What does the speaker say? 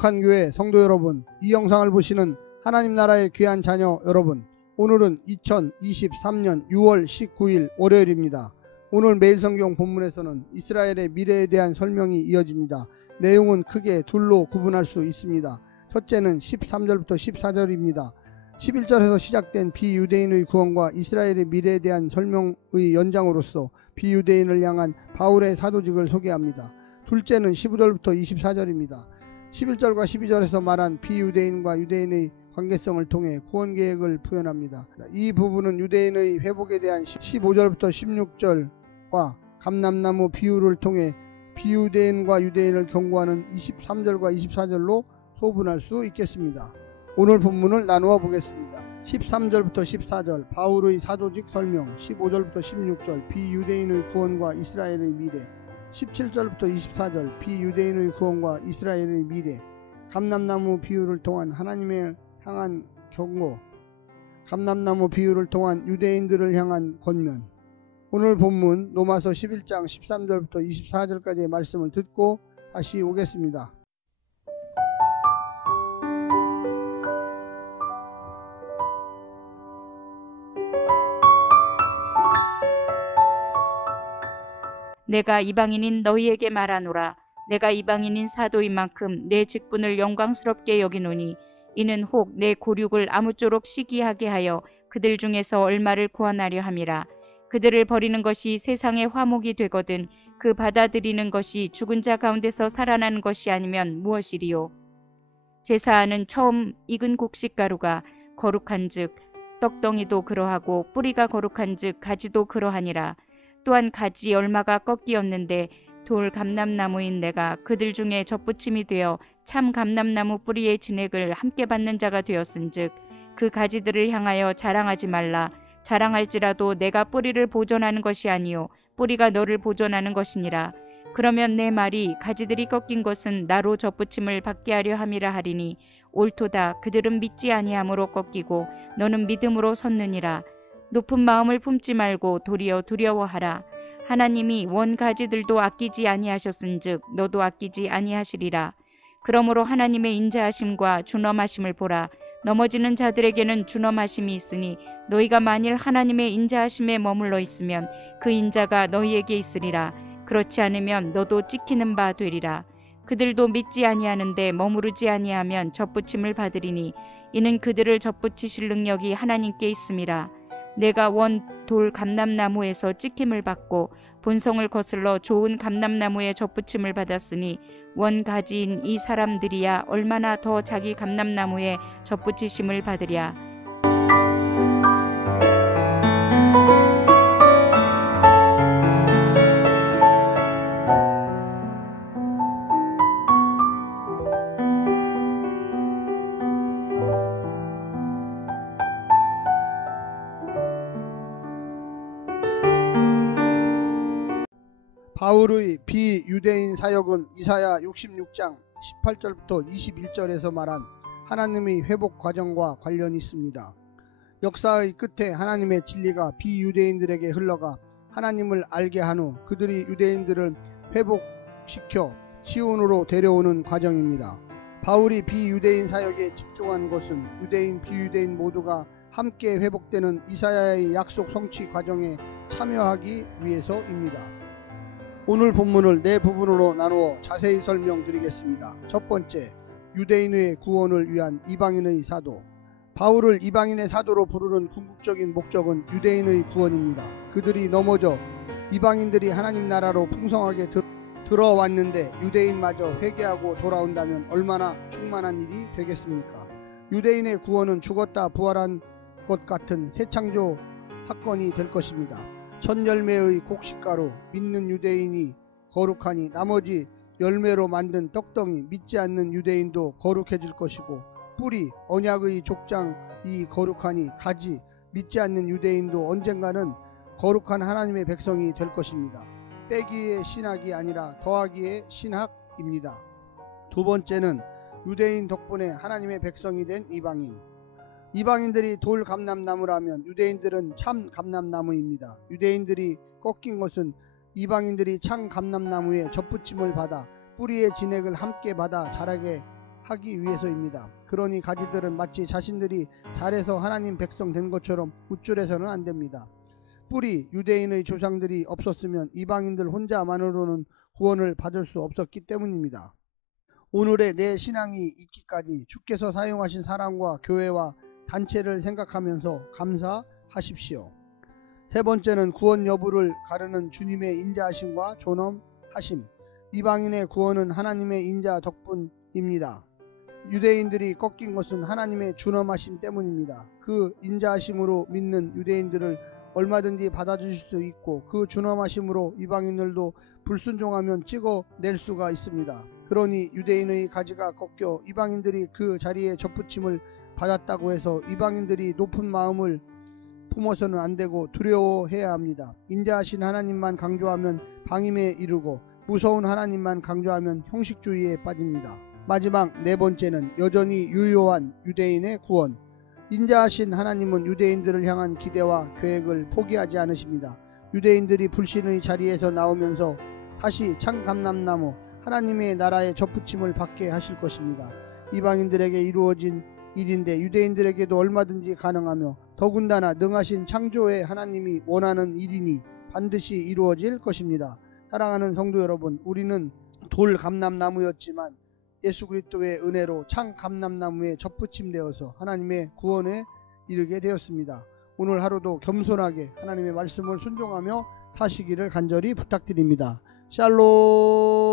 거룩한 교회 성도 여러분, 이 영상을 보시는 하나님 나라의 귀한 자녀 여러분, 오늘은 2023년 6월 19일 월요일입니다. 오늘 매일성경 본문에서는 이스라엘의 미래에 대한 설명이 이어집니다. 내용은 크게 둘로 구분할 수 있습니다. 첫째는 13절부터 14절입니다. 11절에서 시작된 비유대인의 구원과 이스라엘의 미래에 대한 설명의 연장으로서 비유대인을 향한 바울의 사도직을 소개합니다. 둘째는 15절부터 24절입니다. 11절과 12절에서 말한 비유대인과 유대인의 관계성을 통해 구원계획을 표현합니다. 이 부분은 유대인의 회복에 대한 15절부터 16절과 감람나무 비유를 통해 비유대인과 유대인을 경고하는 23절과 24절로 소분할 수 있겠습니다. 오늘 본문을 나누어 보겠습니다. 13절부터 14절 바울의 사도직 설명, 15절부터 16절 비유대인의 구원과 이스라엘의 미래, 17절부터 24절 비유대인의 구원과 이스라엘의 미래, 감람나무 비유를 통한 하나님의 향한 경고, 감람나무 비유를 통한 유대인들을 향한 권면. 오늘 본문 로마서 11장 13절부터 24절까지의 말씀을 듣고 다시 오겠습니다. 내가 이방인인 너희에게 말하노라. 내가 이방인인 사도인 만큼 내 직분을 영광스럽게 여기노니 이는 혹 내 고륙을 아무쪼록 시기하게 하여 그들 중에서 얼마를 구원하려 함이라. 그들을 버리는 것이 세상의 화목이 되거든 그 받아들이는 것이 죽은 자 가운데서 살아나는 것이 아니면 무엇이리요. 제사하는 처음 익은 곡식가루가 거룩한즉 떡덩이도 그러하고 뿌리가 거룩한즉 가지도 그러하니라. 또한 가지 얼마가 꺾이었는데 돌 감람나무인 내가 그들 중에 접붙임이 되어 참 감람나무 뿌리의 진액을 함께 받는 자가 되었은즉 그 가지들을 향하여 자랑하지 말라. 자랑할지라도 내가 뿌리를 보존하는 것이 아니요 뿌리가 너를 보존하는 것이니라. 그러면 내 말이 가지들이 꺾인 것은 나로 접붙임을 받게 하려 함이라 하리니 옳도다. 그들은 믿지 아니함으로 꺾이고 너는 믿음으로 섰느니라. 높은 마음을 품지 말고 도리어 두려워하라. 하나님이 원 가지들도 아끼지 아니하셨은즉 너도 아끼지 아니하시리라. 그러므로 하나님의 인자하심과 준엄하심을 보라. 넘어지는 자들에게는 준엄하심이 있으니 너희가 만일 하나님의 인자하심에 머물러 있으면 그 인자가 너희에게 있으리라. 그렇지 않으면 너도 찍히는 바 되리라. 그들도 믿지 아니하는데 머무르지 아니하면 접붙임을 받으리니 이는 그들을 접붙이실 능력이 하나님께 있음이라. 내가 원 돌 감람나무에서 찍힘을 받고 본성을 거슬러 좋은 감람나무에 접붙임을 받았으니 원 가지인 이 사람들이야 얼마나 더 자기 감람나무에 접붙이심을 받으랴. 바울의 비유대인 사역은 이사야 66장 18절부터 21절에서 말한 하나님의 회복 과정과 관련이 있습니다. 역사의 끝에 하나님의 진리가 비유대인들에게 흘러가 하나님을 알게 한 후 그들이 유대인들을 회복시켜 시온으로 데려오는 과정입니다. 바울이 비유대인 사역에 집중한 것은 유대인 비유대인 모두가 함께 회복되는 이사야의 약속 성취 과정에 참여하기 위해서입니다. 오늘 본문을 네 부분으로 나누어 자세히 설명드리겠습니다. 첫 번째, 유대인의 구원을 위한 이방인의 사도. 바울을 이방인의 사도로 부르는 궁극적인 목적은 유대인의 구원입니다. 그들이 넘어져 이방인들이 하나님 나라로 풍성하게 들어왔는데 유대인마저 회개하고 돌아온다면 얼마나 충만한 일이 되겠습니까? 유대인의 구원은 죽었다 부활한 것 같은 새창조 사건이 될 것입니다. 첫 열매의 곡식가루 믿는 유대인이 거룩하니 나머지 열매로 만든 떡덩이 믿지 않는 유대인도 거룩해질 것이고 뿌리 언약의 족장이 거룩하니 가지 믿지 않는 유대인도 언젠가는 거룩한 하나님의 백성이 될 것입니다. 빼기의 신학이 아니라 더하기의 신학입니다. 두 번째는 유대인 덕분에 하나님의 백성이 된 이방인. 이방인들이 돌 감람나무라면 유대인들은 참 감람나무입니다. 유대인들이 꺾인 것은 이방인들이 참 감람나무에 접붙임을 받아 뿌리의 진액을 함께 받아 자라게 하기 위해서입니다. 그러니 가지들은 마치 자신들이 잘해서 하나님 백성 된 것처럼 우쭐해서는 안 됩니다. 뿌리 유대인의 조상들이 없었으면 이방인들 혼자만으로는 구원을 받을 수 없었기 때문입니다. 오늘의 내 신앙이 있기까지 주께서 사용하신 사람과 교회와 단체를 생각하면서 감사하십시오. 세 번째는 구원 여부를 가르는 주님의 인자하심과 존엄하심. 이방인의 구원은 하나님의 인자 덕분입니다. 유대인들이 꺾인 것은 하나님의 준엄하심 때문입니다. 그 인자하심으로 믿는 유대인들을 얼마든지 받아주실 수 있고 그 준엄하심으로 이방인들도 불순종하면 찍어낼 수가 있습니다. 그러니 유대인의 가지가 꺾여 이방인들이 그 자리에 접붙임을 받았다고 해서 이방인들이 높은 마음을 품어서는 안 되고 두려워해야 합니다. 인자하신 하나님만 강조하면 방임에 이르고 무서운 하나님만 강조하면 형식주의에 빠집니다. 마지막 네 번째는 여전히 유효한 유대인의 구원. 인자하신 하나님은 유대인들을 향한 기대와 계획을 포기하지 않으십니다. 유대인들이 불신의 자리에서 나오면서 다시 참 감람나무 하나님의 나라의 접붙임을 받게 하실 것입니다. 이방인들에게 이루어진 일인데 유대인들에게도 얼마든지 가능하며 더군다나 능하신 창조의 하나님이 원하는 일이니 반드시 이루어질 것입니다. 사랑하는 성도 여러분, 우리는 돌 감람나무였지만 예수 그리스도의 은혜로 창 감람나무에 접붙임되어서 하나님의 구원에 이르게 되었습니다. 오늘 하루도 겸손하게 하나님의 말씀을 순종하며 사시기를 간절히 부탁드립니다. 샬롬.